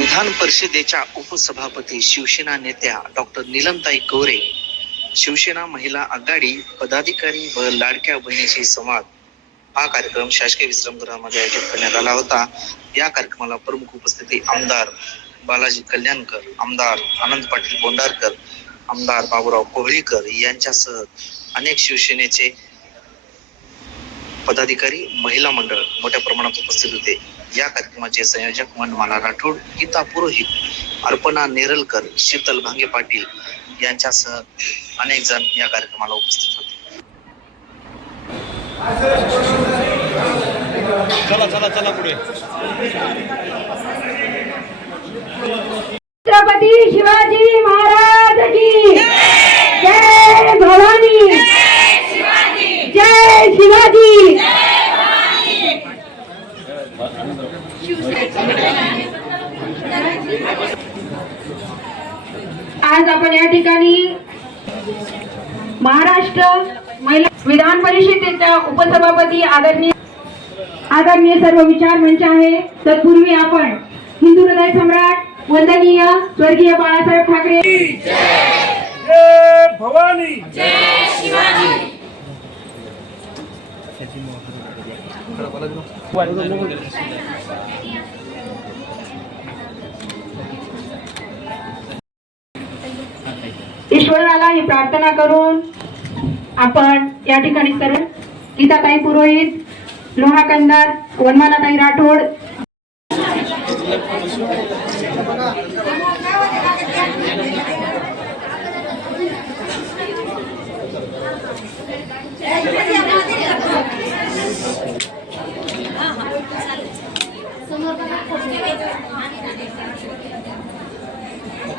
विधान परिषदेच्या उपसभापती शिवसेना नेत्या डॉक्टर नीलमताई गोरे शिवसेना महिला आघाडी पदाधिकारी व लाडक्या बहिणीशी संवाद. हा कार्यक्रम शासकीय विश्रामगृहामध्ये आयोजित करण्यात आला होता. या कार्यक्रमाला प्रमुख उपस्थिती आमदार बालाजी कल्याणकर आमदार आनंद पाटील बोंडारकर आमदार बाबूराव कोहळीकर यांच्यासह अनेक शिवसेनेचे पदाधिकारी महिला मंडळ मोठ्या प्रमाणात उपस्थित होते. या कार्यक्रमाचे संयोजक मनमाला राठोड गीता पुरोहित अर्पणा नेरलकर शीतल भांगे पाटील यांच्यासह अनेक जण या कार्यक्रमाला उपस्थित होते. चला चला चला पुढे. छत्रपती शिवाजी महाराज की जय. भवानी. जय शिवाजी. आज आपण या ठिकाणी महाराष्ट्र महिला विधान परिषदेच्या उपसभापती आदरणीय आदरणीय सर्व विचार मंच आहे. तत्पूर्वी आपण हिंदू हृदय सम्राट वंदनीय स्वर्गीय बाळासाहेब ठाकरे जय भवानी! ईश्वराला ही प्रार्थना करून आपण या ठिकाणी सर्व गीताताई पुरोहित लोहाकंदार वनमालाताई राठोड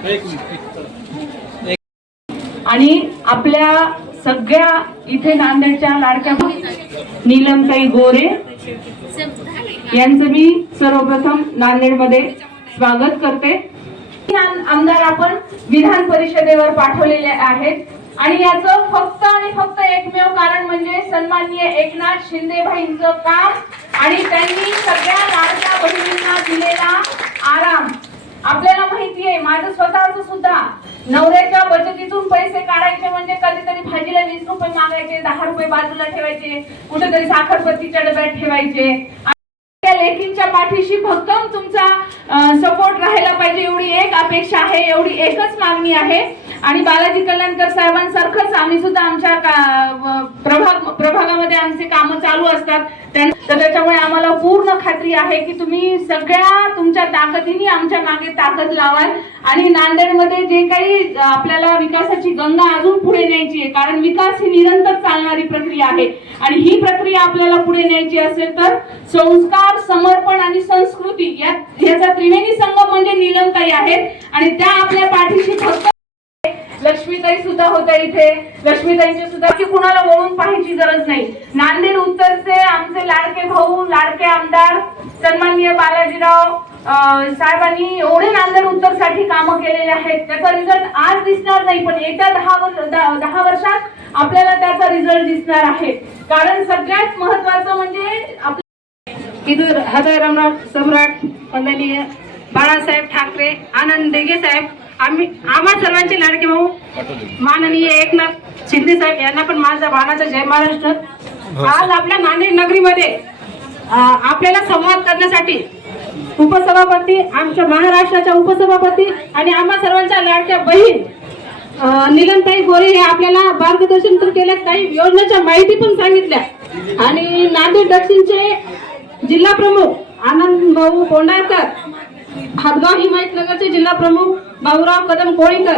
एक मिनिट आणि आपल्या सगळ्या इथे नांदेडच्या लाडक्या नीलमताई गोरे यांचं मी सर्वप्रथम नांदेडमध्ये स्वागत करते. आमदार आपण विधान परिषदेवर पाठवलेले आहेत. आणि याचं फक्त आणि फक्त एकमेव कारण म्हणजे सन्माननीय एकनाथ शिंदे भाईंचं काम आणि त्यांनी सगळ्या लाडक्या बहिणींना दिलेला आराम. आपल्याला माहिती आहे माझं स्वतःच सुद्धा नवऱ्याच्या बचतीतून पैसे काढायचे म्हणजे कधीतरी भाजीला वीस रुपये मागायचे दहा रुपये बाजूला ठेवायचे कुठेतरी साखरपत्तीच्या डब्यात ठेवायचे. लेखींच्या लेकींच्या पाठीशी भक्कम तुमचा सपोर्ट राहायला पाहिजे एवढी एक अपेक्षा आहे एवढी एकच मागणी आहे. आणि बालाजी कल्याणकर साहेबांसारखंच आम्ही सुद्धा आमच्या प्रभाग प्रभागामध्ये आमचे कामं चालू असतात. तर त्याच्यामुळे आम्हाला पूर्ण खात्री आहे की तुम्ही सगळ्या तुमच्या ताकदीने आमच्या मागे ताकद लावाल. आणि नांदेडमध्ये जे काही आपल्याला विकासाची गंगा अजून पुढे न्यायची आहे. कारण विकास ही निरंतर चालणारी प्रक्रिया आहे. आणि ही प्रक्रिया आपल्याला पुढे न्यायची असेल तर संस्कार समर्पण आणि संस्कृती या याचा त्रिवेणी संगम म्हणजे निलमताई आहेत. आणि त्या आपल्या पाठीशी फक्त लक्ष्मीताई सुद्धा होत्या इथे. लक्ष्मीताईंचे सुद्धा की कुणाला वळून पाहायची गरज नाही. नांदेड उत्तरचे आमचे लाडके भाऊ लाडके आमदार सन्माननीय बालाजीराव साहेबांनी एवढे नांदेड उत्तरसाठी कामं केलेले आहेत. त्याचा रिझल्ट आज दिसणार नाही पण येत्या दहा वर्ष दहा दहा वर्षात आपल्याला त्याचा रिझल्ट दिसणार आहे. कारण सगळ्यात महत्वाचं म्हणजे आपल्या हृदय रामराव सम्राट वंदनीय बाळासाहेब ठाकरे आनंद देगे साहेब आम्ही आम्हा सर्वांचे लाडके भाऊ. माननीय एकनाथ शिंदे साहेब यांना पण माझा बाणाचा जय महाराष्ट्र. आज आपल्या नांदेड नगरीमध्ये आपल्याला संवाद करण्यासाठी उपसभापती आमच्या महाराष्ट्राच्या उपसभापती आणि आम्हा सर्वांच्या लाडक्या बहीण नीलमताई गोरे हे आपल्याला मार्गदर्शन तर केल्या काही योजनेच्या माहिती पण सांगितल्या. आणि नांदेड दक्षिणचे जिल्हा प्रमुख आनंद भाऊ कोंडारकर हातगाव हिमायतनगरचे जिल्हा प्रमुख बाबूराव कदम कोळीकर.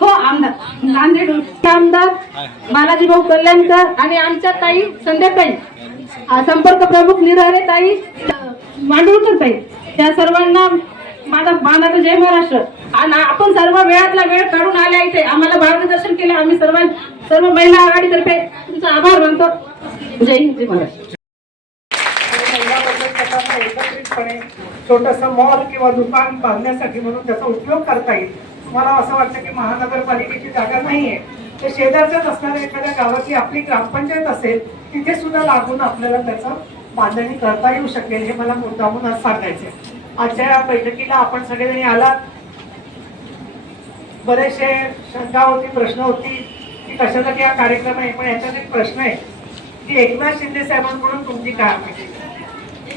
हो आमदार. नांदेड आमदार बालाजी भाऊ कल्याणकर आणि आमच्या ताई संध्याताई. संपर्क प्रमुख निरहरे ताई मांडूळकर ताई. त्या सर्वांना माझा मानाचा जय महाराष्ट्र. आणि आपण सर्व वेळातला वेळ काढून आल्या इथे. आम्हाला मार्गदर्शन केलं. आम्ही सर्व सर्व महिला आघाडीतर्फे तुमचा आभार मानतो. जय हिंद जय महाराष्ट्र. छोटस मॉल किंवा दुकान बांधण्यासाठी म्हणून त्याचा उपयोग करता येईल. मला असं वाटतं की महानगरपालिकेची जागा नाहीये. तर शेजारच्याच असणाऱ्या एखाद्या गावाची आपली ग्रामपंचायत असेल तिथे सुद्धा लागून आपल्याला त्याचं बांधणी करता येऊ शकेल हे मला मुद्दामून आज सांगायचे आजच्या या बैठकीला आपण सगळेजणी आलात. बरेचसे शंका होती प्रश्न होती की कशासाठी हा कार्यक्रम आहे पण याच्यात एक प्रश्न आहे की एकनाथ शिंदे साहेबांकडून तुमची काय माहिती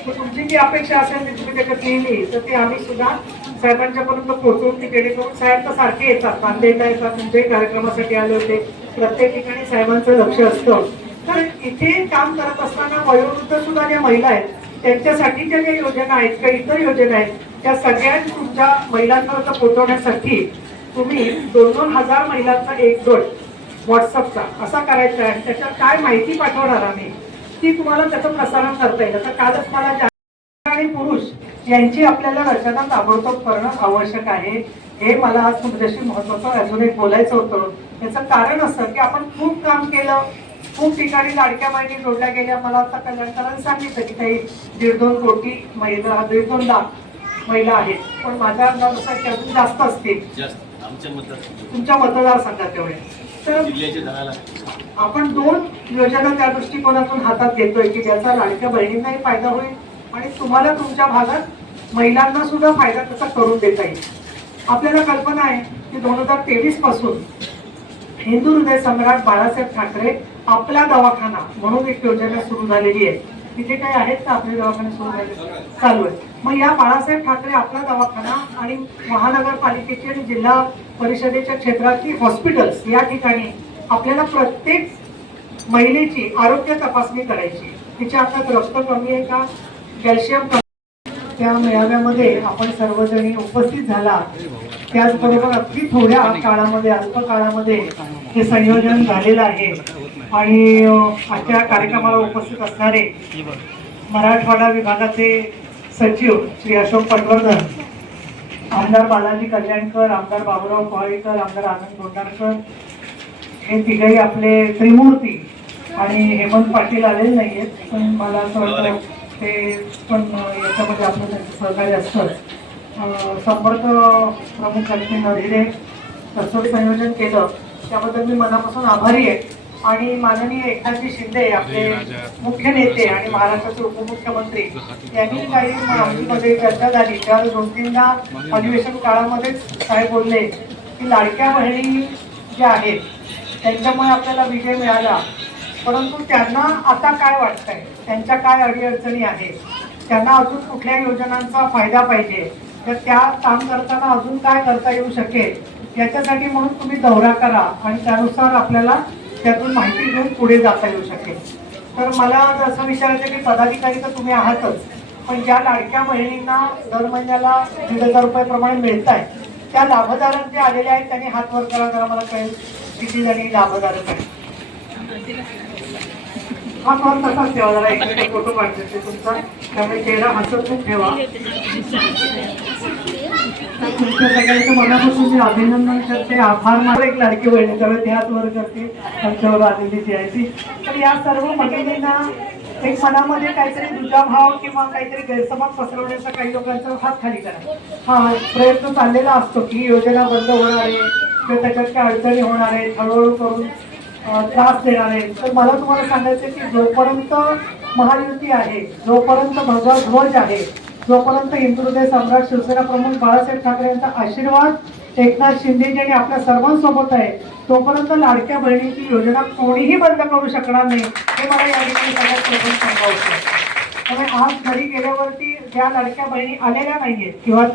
तुमची जी अपेक्षा असेल ती तुम्ही त्याच्यात लिहिली तर ती आम्ही सुद्धा साहेबांच्यापर्यंत पोहोचवून तिकडे करून साहेब तर सारखे येतात बांधलेता येतात कोणत्याही कार्यक्रमासाठी आले होते. प्रत्येक ठिकाणी साहेबांचं लक्ष असतं. तर इथे काम करत असताना वयोवृद्ध सुद्धा ज्या महिला आहेत त्यांच्यासाठीच्या ज्या योजना आहेत किंवा इतर योजना आहेत त्या सगळ्या तुमच्या महिलांपर्यंत पोहोचवण्यासाठी तुम्ही दोन दोन हजार महिलांचा एक गट व्हॉट्सअपचा असा करायचा आहे. आणि त्याच्यात काय माहिती पाठवणार आम्ही? ती तुम्हाला त्याचं प्रसारण करता येईल. आता कालच मला आणि पुरुष यांची आपल्याला रचना ताबडतोब करणं आवश्यक आहे. हे मला आज तुमच्याशी महत्वाचं अजून एक बोलायचं होतं. याचं कारण असं की आपण खूप काम केलं खूप ठिकाणी लाडक्या बहिणी जोडल्या गेल्या. मला आता कल्याणकरांनी सांगितलं की काही दीड दोन कोटी महिला दीड दोन लाख महिला आहेत. पण माझ्या अंदाजानुसार ते अजून जास्त असतील. तुमच्या मतदारसंघात तेवढे तर आपण दोन योजना त्या दृष्टिकोनातून हातात घेतोय की ज्याचा लाडक्या बहिणींनाही फायदा होईल आणि तुम्हाला तुमच्या भागात महिलांना सुद्धा फायदा तसा करून देता येईल. आपल्याला कल्पना आहे की दोन हजार तेवीसपासून हिंदू हृदय सम्राट बाळासाहेब ठाकरे आपला दवाखाना म्हणून एक योजना सुरू झालेली आहे. तिथे काही आहेत का आपले दवाखाने सुरू झाले चालू आहे मग या बाळासाहेब ठाकरे आपला दवाखाना आणि महानगरपालिकेची आणि जिल्हा परिषदेच्या क्षेत्रातली हॉस्पिटल्स या ठिकाणी आपल्याला प्रत्येक महिलेची आरोग्य तपासणी करायची. तिच्या हातात रक्त कमी आहे का? कॅल्शियम त्या मेळाव्यामध्ये आपण सर्वजणी उपस्थित झाला. त्याचबरोबर अगदी थोड्या काळामध्ये अल्प काळामध्ये हे संयोजन झालेलं आहे. आणि आजच्या कार्यक्रमाला उपस्थित असणारे मराठवाडा विभागाचे सचिव श्री अशोक पटवर्धन आमदार बालाजी कल्याणकर आमदार बाबुराव कोळीकर आमदार आनंद गोंडारकर हे तिघही आपले त्रिमूर्ती आणि हेमंत पाटील आलेले नाहीयेत पण मला असं वाटतं ते पण याच्यामध्ये आपलं त्यांचं सहकार्य असतं संपर्क प्रमुख लक्ष्मी नरहिरे तसं संयोजन केलं. त्याबद्दल मी मनापासून आभारी आहे. आणि माननीय एकनाथजी शिंदे आपले मुख्य नेते आणि महाराष्ट्राचे उपमुख्यमंत्री यांनी काही आमच्यामध्ये चर्चा झाली. त्यावेळी दोन तीनदा अधिवेशन काळामध्येच काय बोलले की लाडक्या बहिणी ज्या आहेत त्यांच्यामुळे आपल्याला विजय मिळाला. परंतु त्यांना आता काय वाटतंय? त्यांच्या काय अडीअडचणी आहेत? त्यांना अजून कुठल्या योजनांचा फायदा पाहिजे? तर त्या काम करताना अजून काय करता येऊ शकेल? याच्यासाठी म्हणून तुम्ही दौरा करा आणि त्यानुसार आपल्याला त्यातून माहिती घेऊन पुढे जाता येऊ शकेल. तर मला असं विचारायचं की पदाधिकारी तर तुम्ही आहातच पण ज्या लाडक्या बहिणींना दर महिन्याला दीड हजार रुपयाप्रमाणे मिळत आहे त्या लाभधारक जे आलेले आहेत त्यांनी हात वर करा जरा मला कळेल. किती जणी लाभदारक आहे हा वर तसाच ठेवा जरा एक फोटो काढते तुमचा. त्यामुळे चेहरा हसत ठेवा. तुमच्या सगळ्यांचं मनापासून मी अभिनंदन करते. आभार मला एक लाडकी बहिणी त्यामुळे ते हात वर करते. आमच्यावर आलेली जी आहे ती. तर या सर्व महिलांना एक मनामध्ये काहीतरी दुजाभाव किंवा काहीतरी गैरसमज पसरवण्याचा काही लोकांचा हात खाली करा. हा प्रयत्न चाललेला असतो की योजना बंद होणार आहे. किंवा त्याच्यात काय अडचणी होणार आहेत हळूहळू करून त्रास देणार आहेत. तर मला तुम्हाला सांगायचं की जोपर्यंत महायुती आहे जोपर्यंत भगवा ध्वज आहे जोपर्यंत हिंदुदय सम्राट शिवसेना प्रमुख बाळासाहेब ठाकरे यांचा आशीर्वाद एकनाथ शिंदेजी आणि आपल्या सर्वांसोबत आहे तोपर्यंत लाडक्या बहिणीची योजना कोणीही बंद करू शकणार नाही हे मला या ठिकाणी सगळ्यात प्रथम सांगावं त्यामुळे आज घरी गेल्यावरती ज्या लाडक्या बहिणी आलेल्या नाही आहेत किंवा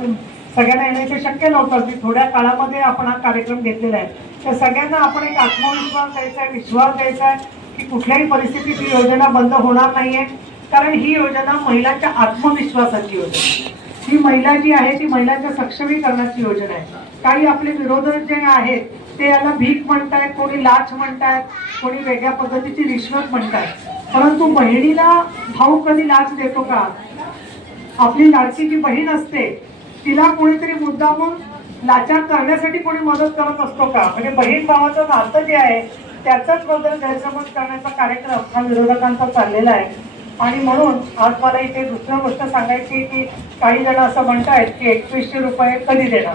सगळ्यांना येण्याचे शक्य नव्हतं. की थोड्या काळामध्ये आपण हा कार्यक्रम घेतलेला आहे. तर सगळ्यांना आपण एक आत्मविश्वास द्यायचा आहे विश्वास द्यायचा आहे की कुठल्याही परिस्थितीत ही योजना बंद होणार नाही आहे कारण ही योजना महिलांच्या आत्मविश्वासाची योजना आहे. ही महिला जी आहे ती महिलांच्या सक्षमीकरणाची योजना आहे. काही आपले विरोधक जे आहेत ते याला भीक म्हणतायत कोणी लाच म्हणतायत कोणी वेगळ्या पद्धतीची रिश्वत म्हणतायत. परंतु बहिणीला भाऊ कधी लाच देतो का? आपली लाडकी जी बहीण असते तिला कोणीतरी मग लाचार करण्यासाठी कोणी मदत करत असतो का? म्हणजे बहीण भावाचं नातं जे आहे त्याचाच बद्दल गैरसमज करण्याचा कार्यक्रम हा विरोधकांचा चाललेला आहे. आणि म्हणून आज मला इथे दुसरं गोष्ट सांगायची की काही जण असं म्हणत आहेत की एकवीसशे रुपये कधी देणार?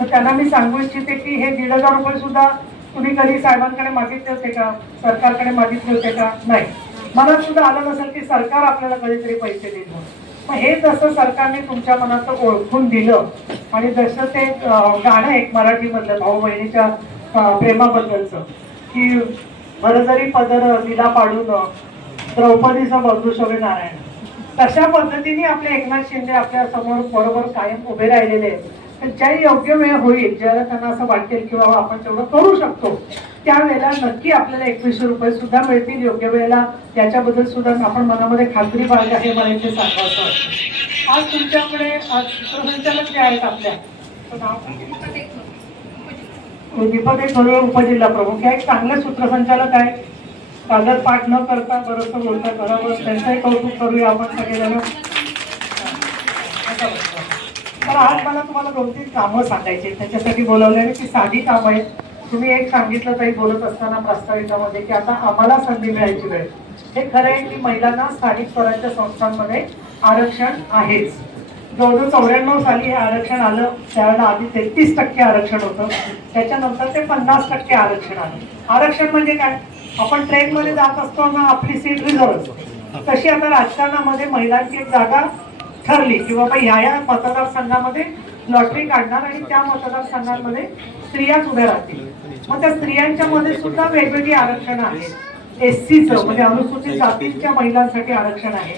तर त्यांना मी सांगू इच्छिते की हे दीड हजार रुपये सुद्धा तुम्ही कधी साहेबांकडे मागितले होते का? सरकारकडे मागितले होते का? नाही. मला सुद्धा आलं नसेल की सरकार आपल्याला कधीतरी पैसे देईल म्हणून. मग हे जसं सरकारने तुमच्या मनात ओळखून दिलं आणि जसं ते गाणं एक मराठीमधलं भाऊ बहिणीच्या प्रेमाबद्दलचं की बरं जरी पदर दिला पाडून द्रौपदीचा बंधू शोभे नारायण तशा पद्धतीने आपले एकनाथ शिंदे आपल्यासमोर बरोबर कायम उभे राहिलेले आहेत. तर ज्या योग्य वेळ होईल ज्याला त्यांना असं वाटेल की बाबा आपण तेवढं करू शकतो त्यावेळेला नक्की आपल्याला एकवीसशे रुपये सुद्धा मिळतील योग्य वेळेला. त्याच्याबद्दल सुद्धा आपण मनामध्ये खात्री बाळगा हे मला इथे सांगायचं वाटतं. आज तुमच्याकडे आज सूत्रसंचालक जे आहेत आपल्या. दीपक एक थोडे उपजिल्हा प्रमुख. हे एक चांगले सूत्रसंचालक आहे कागद पाठ न करता बरंच बोलता करावं त्यांचंही कौतुक करूया आपण सगळेजण. तर आज मला तुम्हाला दोन तीन कामं सांगायची त्याच्यासाठी बोलवले आणि ती साधी कामं आहेत. तुम्ही एक सांगितलं ताई बोलत असताना प्रास्ताविकामध्ये की आता आम्हाला संधी मिळायची वेळ. हे खरं आहे की महिलांना स्थानिक स्वराज्य संस्थांमध्ये आरक्षण आहेच. जवळजवळ चौऱ्याण्णव साली हे आरक्षण आलं. त्यावेळेला आधी तेहतीस टक्के आरक्षण होतं. त्याच्यानंतर ते पन्नास टक्के आरक्षण आलं. आरक्षण म्हणजे काय? आपण ट्रेनमध्ये जात असतो ना आपली सीट रिझर्व असतो. तशी आता राजकारणामध्ये महिलांची एक जागा ठरली की बाबा ह्या या मतदारसंघामध्ये लॉटरी काढणार आणि त्या मतदारसंघांमध्ये स्त्रियाच उभ्या राहतील. मग त्या स्त्रियांच्या मध्ये सुद्धा वेगवेगळी आरक्षण आहेत. एस सीचं म्हणजे अनुसूचित जातीच्या महिलांसाठी आरक्षण आहे.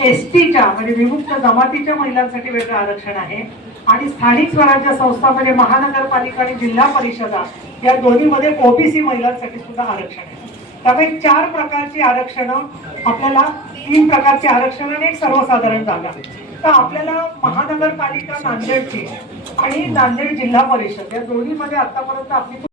एस टीच्या म्हणजे विमुक्त जमातीच्या महिलांसाठी वेगळं आरक्षण आहे. आणि स्थानिक स्वराज्य संस्था म्हणजे महानगरपालिका आणि जिल्हा परिषदा या दोन्हीमध्ये ओबीसी महिलांसाठी सुद्धा आरक्षण आहे. त्यामुळे चार प्रकारची आरक्षणं आपल्याला तीन प्रकारची आरक्षण आणि एक सर्वसाधारण जागा. तर आपल्याला महानगरपालिका नांदेडची आणि नांदेड जिल्हा परिषद या दोन्हीमध्ये आतापर्यंत आपली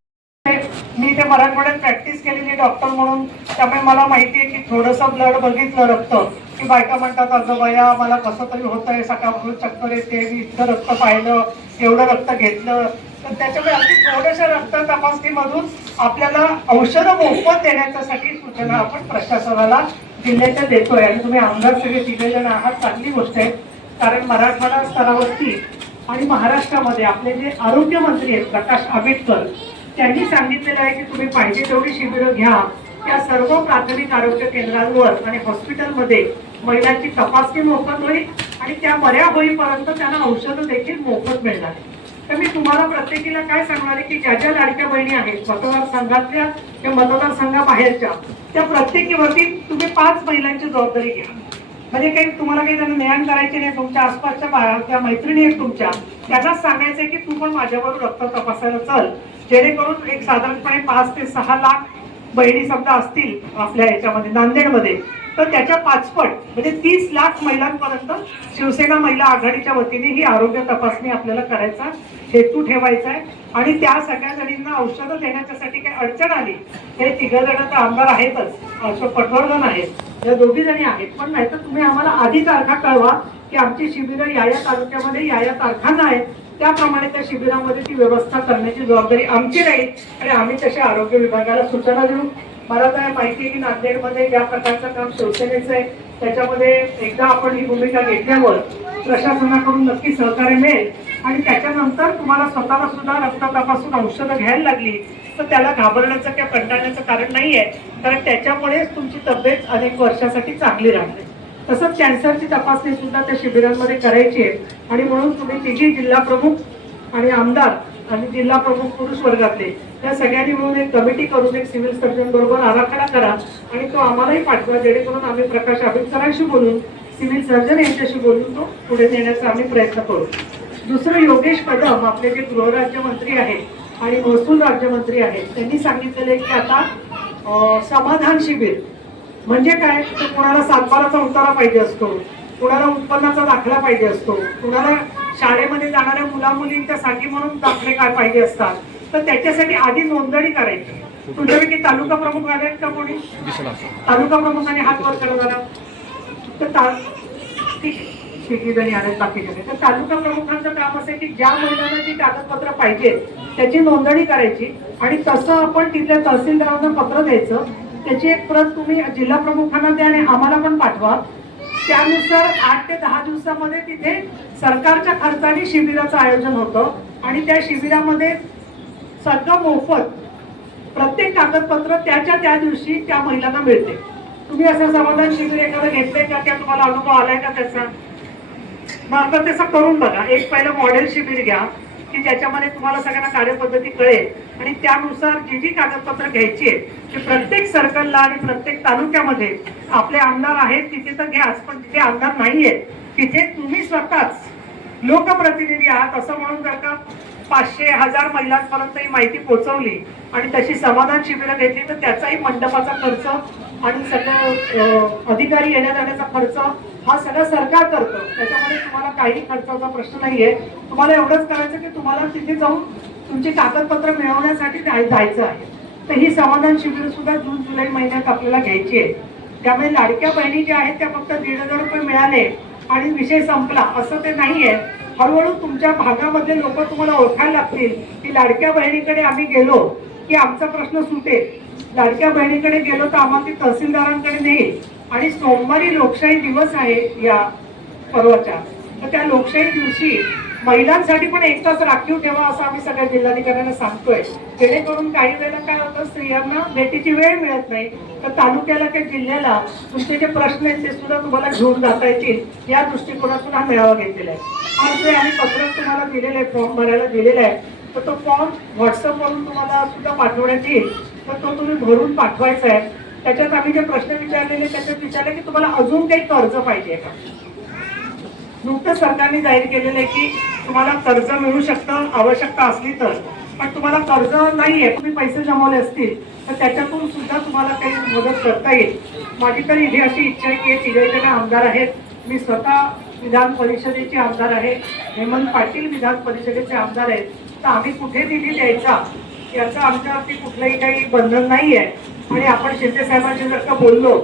मी ते मराठवाड्यात प्रॅक्टिस केलेली डॉक्टर म्हणून. त्यामुळे मला माहिती आहे की थोडंसं ब्लड बघितलं रक्त की बायका म्हणतात अगं वया मला कसं तरी होत आहे सकाळपासून चक्कर येते मी इतकं रक्त पाहिलं एवढं रक्त घेतलं. तर त्याच्यामुळे अगदी थोड्याशा रक्त तपासणीमधून आपल्याला औषधं मोफत देण्याच्यासाठी सूचना आपण प्रशासनाला जिल्ह्याच्या देतोय. आणि तुम्ही आमदार सगळे तिघे जण आहात चांगली गोष्ट आहे. कारण मराठवाडा स्तरावरती आणि महाराष्ट्रामध्ये आपले जे आरोग्य मंत्री आहेत प्रकाश आंबेडकर त्यांनी सांगितलेलं आहे की तुम्ही पाहिजे तेवढी शिबिरं घ्या. त्या सर्व प्राथमिक आरोग्य केंद्रांवर आणि हॉस्पिटलमध्ये महिलांची तपासणी मोफत होईल आणि त्या बऱ्या होईपर्यंत त्यांना औषधं देखील मोफत मिळणार. तर मी तुम्हाला प्रत्येकीला काय सांगणार आहे की ज्या ज्या लाडक्या बहिणी आहेत मतदारसंघातल्या किंवा मतदारसंघाबाहेरच्या त्या प्रत्येकीवरती तुम्ही पाच महिलांची जबाबदारी घ्या. म्हणजे काही तुम्हाला काही त्यांना ज्ञान करायचे नाही तुमच्या आसपासच्या बा- त्या मैत्रिणी आहेत तुमच्या त्यांनाच सांगायचंय की तू पण माझ्याबरोबर रक्त तपासायला चल. जेणेकरून एक साधारणपणे पाच ते सहा लाख बहिणी समजा असतील आपल्या याच्यामध्ये नांदेडमध्ये. तर त्याच्या पाचपट म्हणजे तीस लाख महिलांपर्यंत शिवसेना महिला आघाडीच्या वतीने ही आरोग्य तपासणी आपल्याला करायचा हेतू ठेवायचा आहे. आणि त्या सगळ्या जणींना औषधं देण्याच्यासाठी काही अडचण आली हे तिघ जण तर आमदार आहेतच अशोक पटवर्धन आहेत. या दोघी जणी आहेत पण नाही तर तुम्ही आम्हाला आधी तारखा कळवा की आमची शिबिरं या या तालुक्यामध्ये या या तारखांना आहेत. त्याप्रमाणे त्या शिबिरामध्ये ती व्यवस्था करण्याची जबाबदारी आमची राहील आणि आम्ही तशा आरोग्य विभागाला सूचना देऊ. मला काय माहिती की नांदेडमध्ये ज्या प्रकारचं काम शिवसेनेचं आहे त्याच्यामध्ये एकदा आपण ही भूमिका घेतल्यावर प्रशासनाकडून नक्की सहकार्य मिळेल. आणि त्याच्यानंतर तुम्हाला स्वतःला सुद्धा रक्त तपासून औषधं घ्यायला लागली तर त्याला घाबरण्याचं किंवा कंटाळण्याचं कारण नाही आहे कारण त्याच्यामुळेच तुमची तब्येत अनेक वर्षासाठी चांगली राहते. तसंच कॅन्सरची तपासणी सुद्धा त्या शिबिरांमध्ये करायची आहे. आणि म्हणून तुम्ही तिघी जिल्हा प्रमुख आणि आमदार आणि जिल्हा प्रमुख पुरुष वर्गातले त्या सगळ्यांनी मिळून एक कमिटी करून एक सिव्हिल सर्जन बरोबर आराखडा करा आणि तो आम्हालाही पाठवा जेणेकरून आम्ही प्रकाश आंबेडकरांशी बोलून सिव्हिल सर्जन यांच्याशी बोलून तो पुढे नेण्याचा आम्ही प्रयत्न करू. दुसरं योगेश कदम आपले जे गृहराज्यमंत्री आहेत आणि महसूल राज्यमंत्री आहेत त्यांनी सांगितलेले की आता समाधान शिबिर म्हणजे काय? तर कुणाला सातबाराचा उतारा पाहिजे असतो कुणाला उत्पन्नाचा दाखला पाहिजे असतो कुणाला शाळेमध्ये जाणाऱ्या मुला मुलींच्या साठी म्हणून दाखले काय पाहिजे असतात तर त्याच्यासाठी आधी नोंदणी करायची. तुमच्यापैकी तालुका प्रमुख आले आहेत का कोणी? तालुका प्रमुखाने हात वर करा जरा. तर ठीक आहे. आहेत बाकीचे. तर तालुका प्रमुखांचं काम असं आहे की ज्या महिलांना जी कागदपत्र पाहिजे त्याची नोंदणी करायची आणि तसं आपण तिथल्या तहसीलदारांना पत्र द्यायचं. त्याची एक प्रत तुम्ही जिल्हा प्रमुखांना द्या आणि आम्हाला पण पाठवा. त्यानुसार आठ ते दहा दिवसामध्ये तिथे सरकारच्या खर्चाने शिबिराचं आयोजन होतं आणि त्या शिबिरामध्ये सगळं मोफत प्रत्येक कागदपत्र त्याच्या त्या दिवशी त्या महिलांना मिळते. तुम्ही असं समाधान शिबिर एखादं घेतलंय का? त्या तुम्हाला अनुभव आलाय का त्याचा? मग आता तसं करून बघा. एक पहिलं मॉडेल शिबिर घ्या की ज्याच्यामध्ये तुम्हाला सगळ्यांना कार्यपद्धती कळेल. आणि त्यानुसार जी जी कागदपत्र घ्यायची आहेत ते प्रत्येक सर्कलला आणि प्रत्येक तालुक्यामध्ये आपले आमदार आहेत तिथे तर घ्याच पण तिथे आमदार नाहीये तिथे तुम्ही स्वतःच लोकप्रतिनिधी आहात असं म्हणून जर का पाचशे हजार महिलांपर्यंत ही माहिती पोहोचवली आणि तशी समाधान शिबिरं घेतली तर त्याचाही मंडपाचा खर्च आणि सगळं अधिकारी येण्या जाण्याचा खर्च हा सगळं सरकार करतं. त्याच्यामध्ये तुम्हाला काही खर्चाचा प्रश्न नाहीये. तुम्हाला एवढंच करायचं की तुम्हाला तिथे जाऊन तुमची कागदपत्र मिळवण्यासाठी जायचं आहे. तर ही समाधान शिबिर सुद्धा जून जुलै महिन्यात आपल्याला घ्यायची आहे त्यामुळे लाडक्या बहिणी ज्या आहेत त्या फक्त दीड हजार रुपये मिळाले आणि विषय संपला असं ते नाहीये. हळूहळू तुमच्या भागामध्ये लोक तुम्हाला ओळखायला लागतील की लाडक्या बहिणीकडे आम्ही गेलो की आमचा प्रश्न सुटेल. लाडक्या बहिणीकडे गेलो तर आम्हाला ती तहसीलदारांकडे नेईल. आणि सोमवारी लोकशाही दिवस आहे या पर्वाच्या तर त्या लोकशाही दिवशी महिलांसाठी पण एक तास राखीव ठेवा असं आम्ही सगळ्या जिल्हाधिकाऱ्यांना सांगतोय. जेणेकरून काही वेळेला काय होतं स्त्रियांना भेटीची वेळ मिळत नाही. तर तालुक्याला किंवा जिल्ह्याला तुमचे जे प्रश्न आहेत ते सुद्धा तुम्हाला घेऊन जाता येतील. या दृष्टिकोनातून हा मेळावा घेतलेला आहे. आज जे आम्ही पत्रक तुम्हाला दिलेलं आहे फॉर्म भरायला दिलेला आहे तर तो फॉर्म व्हॉट्सअपवरून तुम्हाला सुद्धा पाठवण्यात येईल. तर तो तुम्ही भरून पाठवायचा आहे. त्याच्यात आम्ही जे प्रश्न विचारलेले त्याच्यात विचारले की तुम्हाला अजून काही कर्ज पाहिजे का? नुकतंच सरकारने जाहीर केलेलं आहे की तुम्हाला कर्ज मिळू शकतं आवश्यकता असली तर. पण तुम्हाला कर्ज नाही आहे तुम्ही पैसे जमवले असतील तर त्याच्यातून सुद्धा तुम्हाला काही मदत करता येईल. माझी तर इथे अशी इच्छा आहे की हे तिघे आमदार आहेत. मी स्वतः विधान परिषदेचे आमदार आहे. हेमंत पाटील विधान परिषदेचे आमदार आहेत. तर आम्ही कुठे निधी द्यायचा? याचं आमच्यावरती कुठलंही काही बंधन नाही आहे आणि आपण शिंदे साहेबांशी जर का बोललो